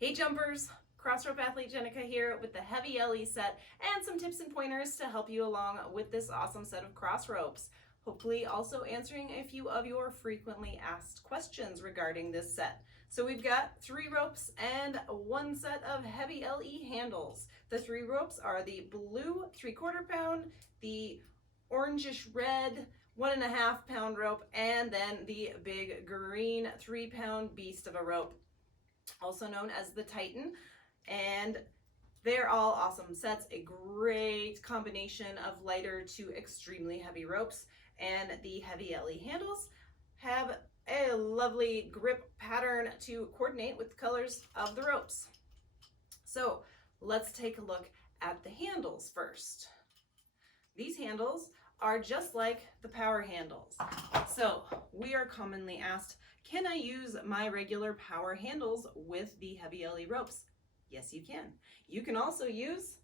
Hey jumpers, Crossrope Athlete Jenica here with the Heavy LE set and some tips and pointers to help you along with this awesome set of cross ropes. Hopefully also answering a few of your frequently asked questions regarding this set. So we've got 3 ropes and 1 set of Heavy LE handles. The 3 ropes are the blue 3/4 pound, the orangish red 1.5 pound rope, and then the big green 3 pound beast of a rope, also known as the Titan. And they're all awesome sets, a great combination of lighter to extremely heavy ropes. And the Heavy LE handles have a lovely grip pattern to coordinate with the colors of the ropes. So let's take a look at the handles first. These handles are just like the power handles. So we are commonly asked, can I use my regular power handles with the Heavy LE ropes? Yes, you can. You can also use,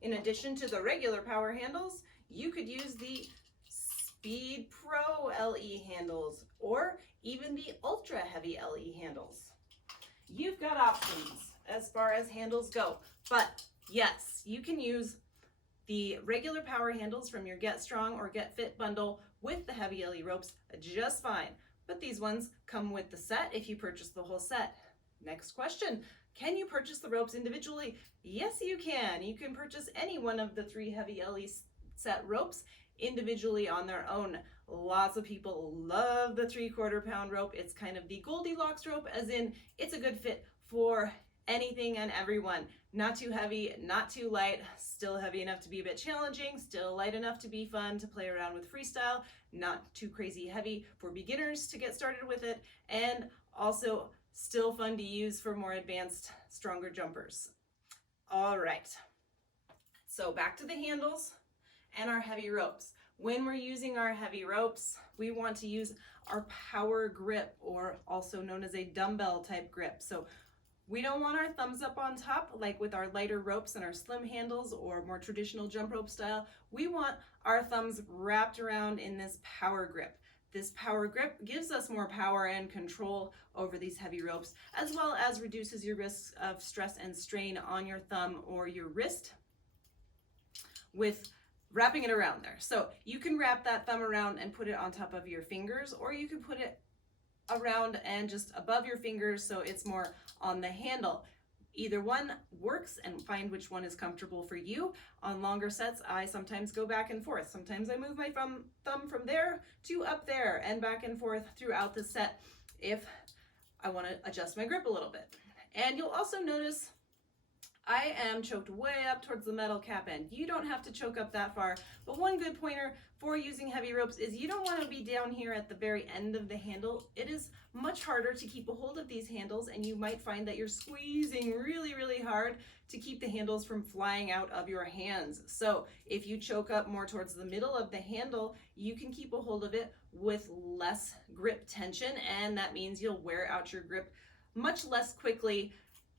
in addition to the regular power handles, you could use the Speed Pro LE handles or even the Ultra Heavy LE handles. You've got options as far as handles go, but yes, you can use the regular power handles from your Get Strong or Get Fit bundle with the Heavy LE ropes just fine. But these ones come with the set if you purchase the whole set. Next question, can you purchase the ropes individually? Yes, you can. You can purchase any one of the 3 Heavy LE set ropes individually on their own. Lots of people love the 3/4 pound rope. It's kind of the Goldilocks rope, as in it's a good fit for anything and everyone. Not too heavy, not too light, still heavy enough to be a bit challenging, still light enough to be fun to play around with freestyle, not too crazy heavy for beginners to get started with it, and also still fun to use for more advanced, stronger jumpers. All right, so back to the handles and our heavy ropes. When we're using our heavy ropes, we want to use our power grip, or also known as a dumbbell type grip. So we don't want our thumbs up on top like with our lighter ropes and our slim handles or more traditional jump rope style. We want our thumbs wrapped around in this power grip. This power grip gives us more power and control over these heavy ropes, as well as reduces your risks of stress and strain on your thumb or your wrist with wrapping it around there. So you can wrap that thumb around and put it on top of your fingers, or you can put it around and just above your fingers so it's more on the handle. Either one works, and find which one is comfortable for you. On longer sets, I sometimes go back and forth. Sometimes I move my thumb from there to up there and back and forth throughout the set if I want to adjust my grip a little bit. And you'll also notice I am choked way up towards the metal cap end. You don't have to choke up that far, but one good pointer for using heavy ropes is you don't want to be down here at the very end of the handle. It is much harder to keep a hold of these handles, and you might find that you're squeezing really, really hard to keep the handles from flying out of your hands. So if you choke up more towards the middle of the handle, you can keep a hold of it with less grip tension, and that means you'll wear out your grip much less quickly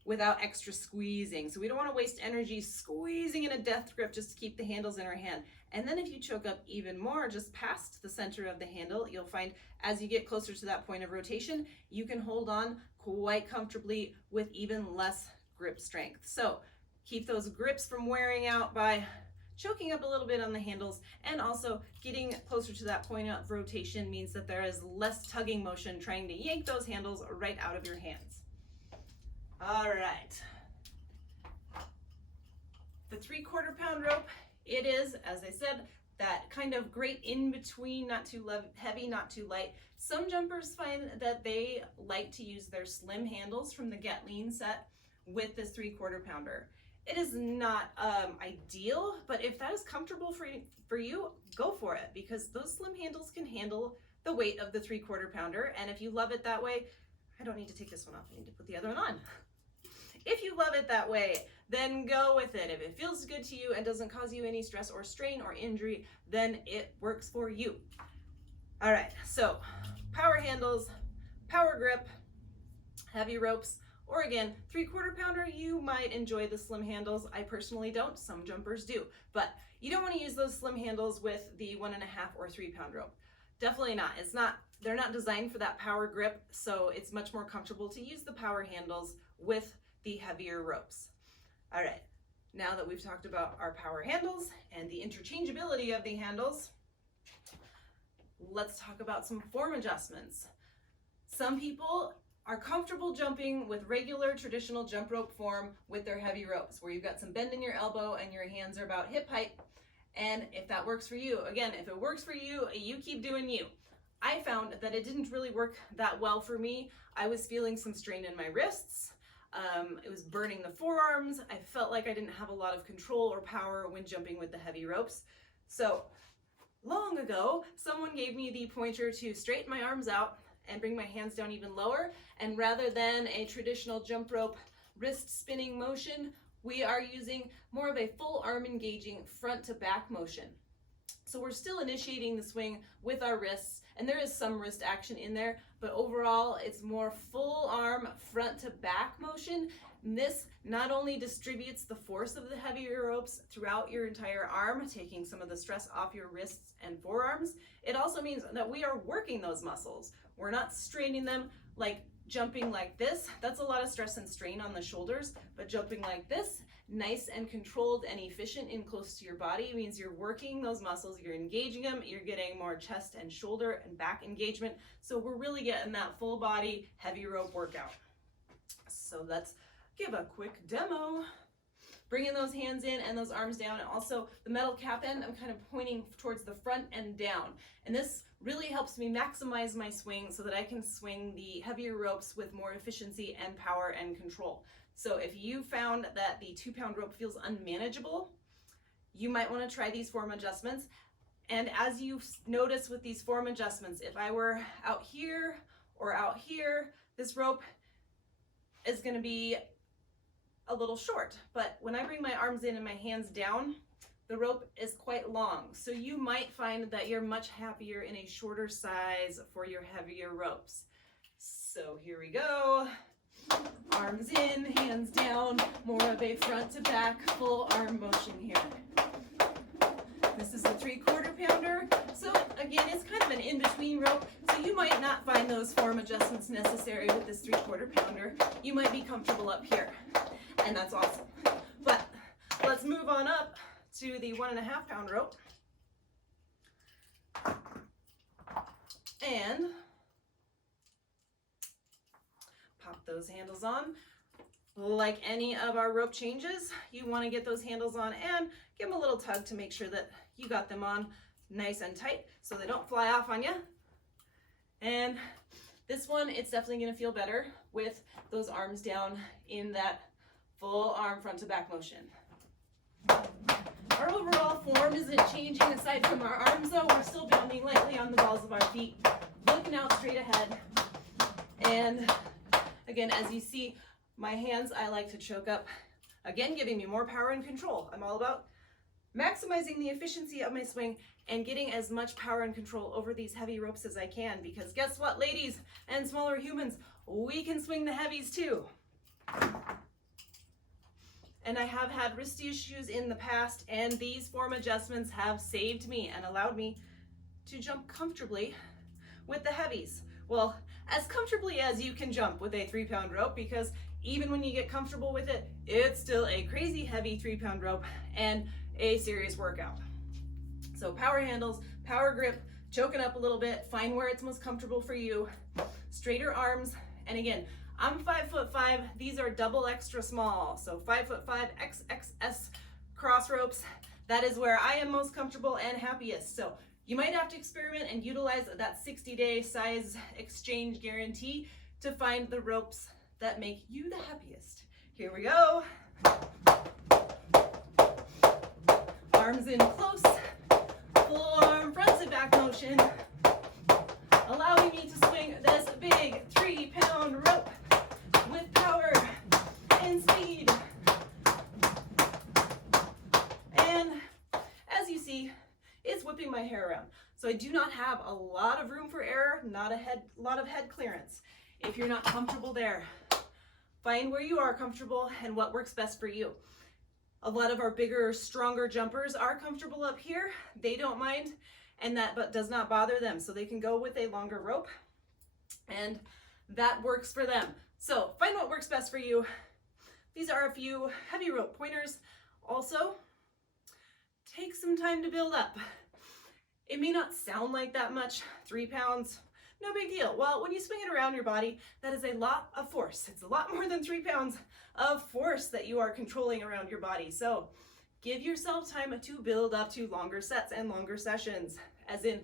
without extra squeezing. So we don't want to waste energy squeezing in a death grip just to keep the handles in our hand. And then if you choke up even more just past the center of the handle, you'll find as you get closer to that point of rotation, you can hold on quite comfortably with even less grip strength. So keep those grips from wearing out by choking up a little bit on the handles, and also getting closer to that point of rotation means that there is less tugging motion trying to yank those handles right out of your hands. All right, the 3/4 pound rope, it is, as I said, that kind of great in between, not too heavy, not too light. Some jumpers find that they like to use their slim handles from the Get Lean set with this 3/4 pounder. It is not ideal, but if that is comfortable for you, go for it, because those slim handles can handle the weight of the 3/4 pounder. And if you love it that way, I don't need to take this one off, I need to put the other one on. If you love it that way, then go with it. If it feels good to you and doesn't cause you any stress or strain or injury, then it works for you. All right, so power handles, power grip, heavy ropes, or again, 3/4 pounder, you might enjoy the slim handles. I personally don't, some jumpers do, but you don't want to use those slim handles with the 1.5 or 3 pound rope. Definitely not. It's not they're not designed for that power grip, so it's much more comfortable to use the power handles with the heavier ropes. All right, now that we've talked about our power handles and the interchangeability of the handles, let's talk about some form adjustments. Some people are comfortable jumping with regular traditional jump rope form with their heavy ropes, where you've got some bend in your elbow and your hands are about hip height. And if that works for you, again, if it works for you, you keep doing you. I found that it didn't really work that well for me. I was feeling some strain in my wrists. It was burning the forearms. I felt like I didn't have a lot of control or power when jumping with the heavy ropes. So long ago, someone gave me the pointer to straighten my arms out and bring my hands down even lower. And rather than a traditional jump rope wrist spinning motion, we are using more of a full arm engaging front to back motion. So we're still initiating the swing with our wrists, and there is some wrist action in there, but overall it's more full arm front to back motion. And this not only distributes the force of the heavier ropes throughout your entire arm, taking some of the stress off your wrists and forearms, it also means that we are working those muscles. We're not straining them like jumping like this. That's a lot of stress and strain on the shoulders, but jumping like this, nice and controlled and efficient and close to your body, means you're working those muscles, you're engaging them, you're getting more chest and shoulder and back engagement. So we're really getting that full body heavy rope workout. So let's give a quick demo. Bringing those hands in and those arms down, and also the metal cap end, I'm kind of pointing towards the front and down. And this really helps me maximize my swing so that I can swing the heavier ropes with more efficiency and power and control. So if you found that the 2-pound rope feels unmanageable, you might want to try these form adjustments. And as you notice with these form adjustments, if I were out here or out here, this rope is going to be a little short, but when I bring my arms in and my hands down, the rope is quite long. So you might find that you're much happier in a shorter size for your heavier ropes. So here we go. Arms in, hands down, more of a front to back full arm motion here. This is the 3/4 pounder. So again, it's kind of an in-between rope. So you might not find those form adjustments necessary with this 3/4 pounder. You might be comfortable up here. And that's awesome. But let's move on up to the 1.5 pound rope. And pop those handles on. Like any of our rope changes, you want to get those handles on and give them a little tug to make sure that you got them on nice and tight so they don't fly off on you. And this one, it's definitely going to feel better with those arms down in that full arm front to back motion. Our overall form isn't changing aside from our arms though. We're still pounding lightly on the balls of our feet, looking out straight ahead. And again, as you see, my hands, I like to choke up, again, giving me more power and control. I'm all about maximizing the efficiency of my swing and getting as much power and control over these heavy ropes as I can, because guess what, ladies and smaller humans, we can swing the heavies too. And I have had wrist issues in the past, and these form adjustments have saved me and allowed me to jump comfortably with the heavies. Well, as comfortably as you can jump with a 3-pound rope, because even when you get comfortable with it, it's still a crazy heavy 3-pound rope and a serious workout. So power handles, power grip, choking up a little bit, find where it's most comfortable for you, straighter arms, and again, I'm 5'5". These are double extra small. So 5'5" XXS cross ropes. That is where I am most comfortable and happiest. So you might have to experiment and utilize that 60-day size exchange guarantee to find the ropes that make you the happiest. Here we go. Arms in close, full arm front to back motion, allowing me to swing this big 3-pound rope with power and speed. And as you see, it's whipping my hair around. So I do not have a lot of room for error, not a lot of head clearance. If you're not comfortable there, find where you are comfortable and what works best for you. A lot of our bigger, stronger jumpers are comfortable up here. They don't mind. and that but does not bother them. So they can go with a longer rope and that works for them. So find what works best for you. These are a few heavy rope pointers. Also, take some time to build up. It may not sound like that much, 3 pounds, no big deal. Well, when you swing it around your body, that is a lot of force. It's a lot more than 3 pounds of force that you are controlling around your body. So give yourself time to build up to longer sets and longer sessions. As in,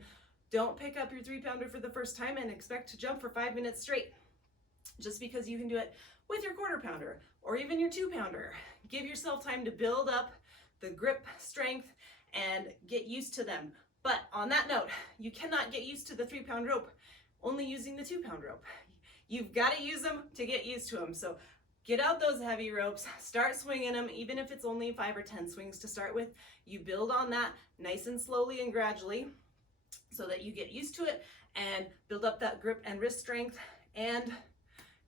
don't pick up your 3-pounder for the first time and expect to jump for 5 minutes straight. Just because you can do it with your 1/4 pounder or even your 2-pounder. Give yourself time to build up the grip strength and get used to them. But on that note, you cannot get used to the 3-pound rope only using the 2-pound rope. You've got to use them to get used to them. So get out those heavy ropes, start swinging them, even if it's only 5 or 10 swings to start with. You build on that nice and slowly and gradually so that you get used to it and build up that grip and wrist strength and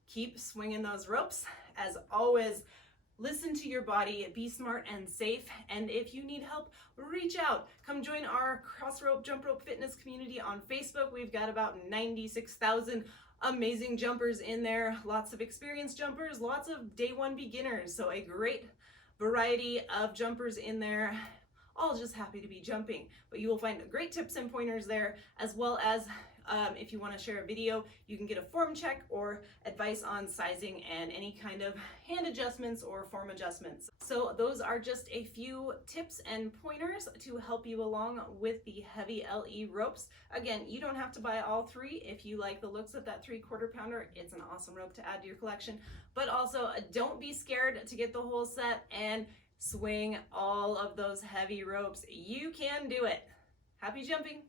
keep swinging those ropes. As always, listen to your body, be smart and safe, and if you need help, reach out. Come join our Crossrope Jump Rope Fitness community on Facebook. We've got about 96,000 amazing jumpers in there, lots of experienced jumpers, lots of day one beginners, so a great variety of jumpers in there, all just happy to be jumping. But you will find great tips and pointers there, as well as if you want to share a video, you can get a form check or advice on sizing and any kind of hand adjustments or form adjustments. So those are just a few tips and pointers to help you along with the heavy LE ropes. Again, you don't have to buy all 3. If you like the looks of that 3/4 pounder, it's an awesome rope to add to your collection. But also, don't be scared to get the whole set and swing all of those heavy ropes. You can do it. Happy jumping!